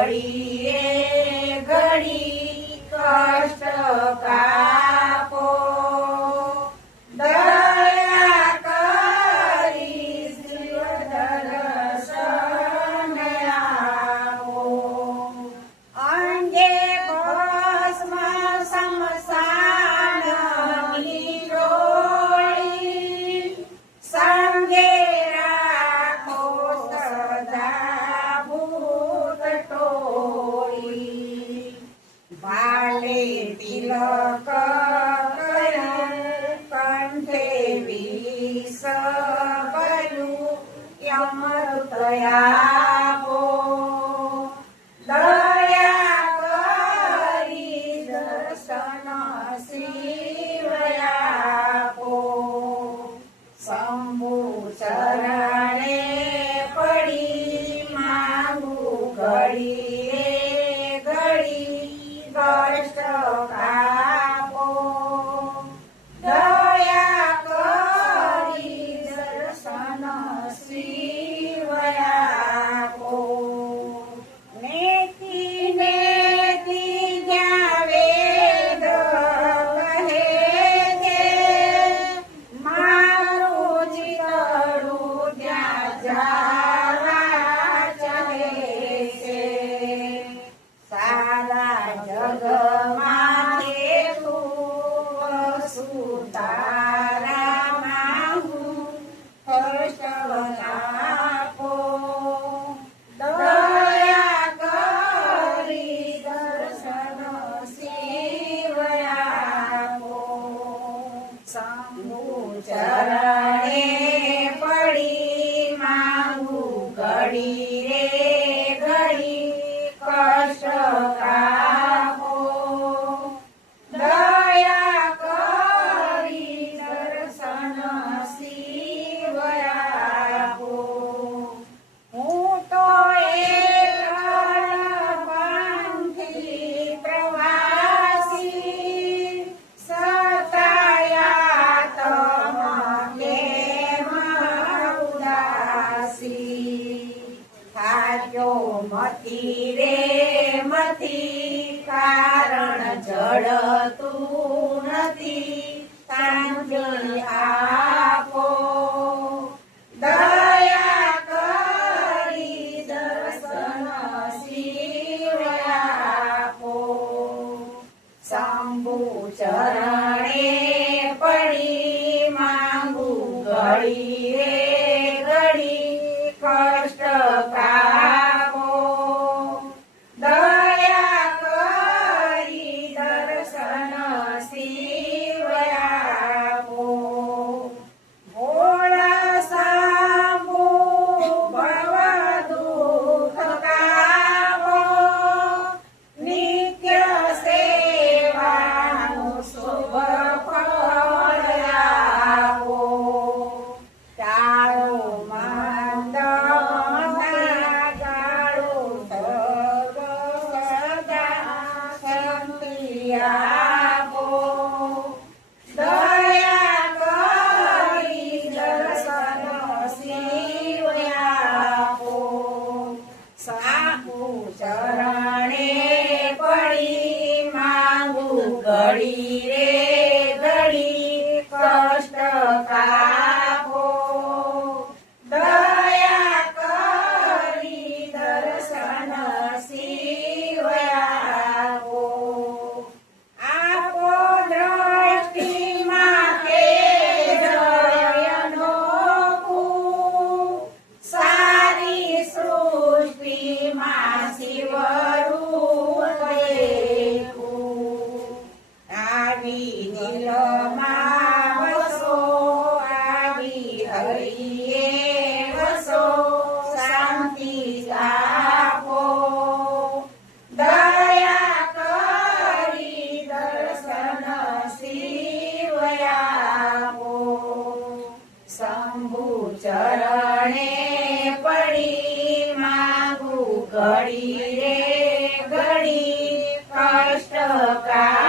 ઘડી રે ઘડી કષ્ટ કાપો દયા કરી શિવ દર્શન આપો અંગે ભસ્મ સમસાનની ડોળી સંગે રાખો સદા ભૂત ટોળી ભાલે તિલક કંઠે વિષ ભર્યું યમૃત આપો દયા કરી દર્શન શિવ આપો શંભુ ચરણે પડી માંગુ ઘડી રે ઘડી કષ્ટ કાપો દયા કરી દર્શન શિવ આપો નેતિ નેતિ જ્યાં વેદ કહે છે મારું જીતડું ત્યાં જવા ચાહે છે સારા જગમાં તું સુતારામાં હું કષ્ટ આપો દયા કરી દર્શન શિવ આપો શંભુ ચરણે પડી માંગુ ઘડી રે ઘડી કષ્ટ કાપો દયા કરી દર્શન શિવ આપો હું તો એકલ પંથી પ્રવાસી સતાયા તમ કેમ ઉદાસી થાક્યો મતી રે મતી કારણ જડતું નથી શાંતિ આપો દયા કરી દર્શન શિવ આપો શંભુ ચરણે પડી માંગુ ઘડી રે ઘડી કષ્ટ કાપો દયા કરી દર્શન શિવ આપો ભોળા શંભુ ભવ દુઃખ કાપો નિત્ય સેવાનું શુભ ફળ આપો ટાળો મંદ ગાળો સર્વ સદા શાંતિ આપો દયા કરી દર્શન શિવ આપો સાપુ ચરણે પડી માંગુ ઘડી રે ઘડી કષ્ટ કાપો દયા કરી દર્શન શિવ આપો આપો દ્રષ્ટિમાં તેજયનો સારી સૃષ્ટિમાં શિવરૂપ દેખું આવી નીલમાં વસો આવી હરિએ વસો શાંતિ આપો દયા કરી દર્શન શિવ આપો શંભુ ચરણે પડી માંગુ ઘડી રે ઘડી કષ્ટ કા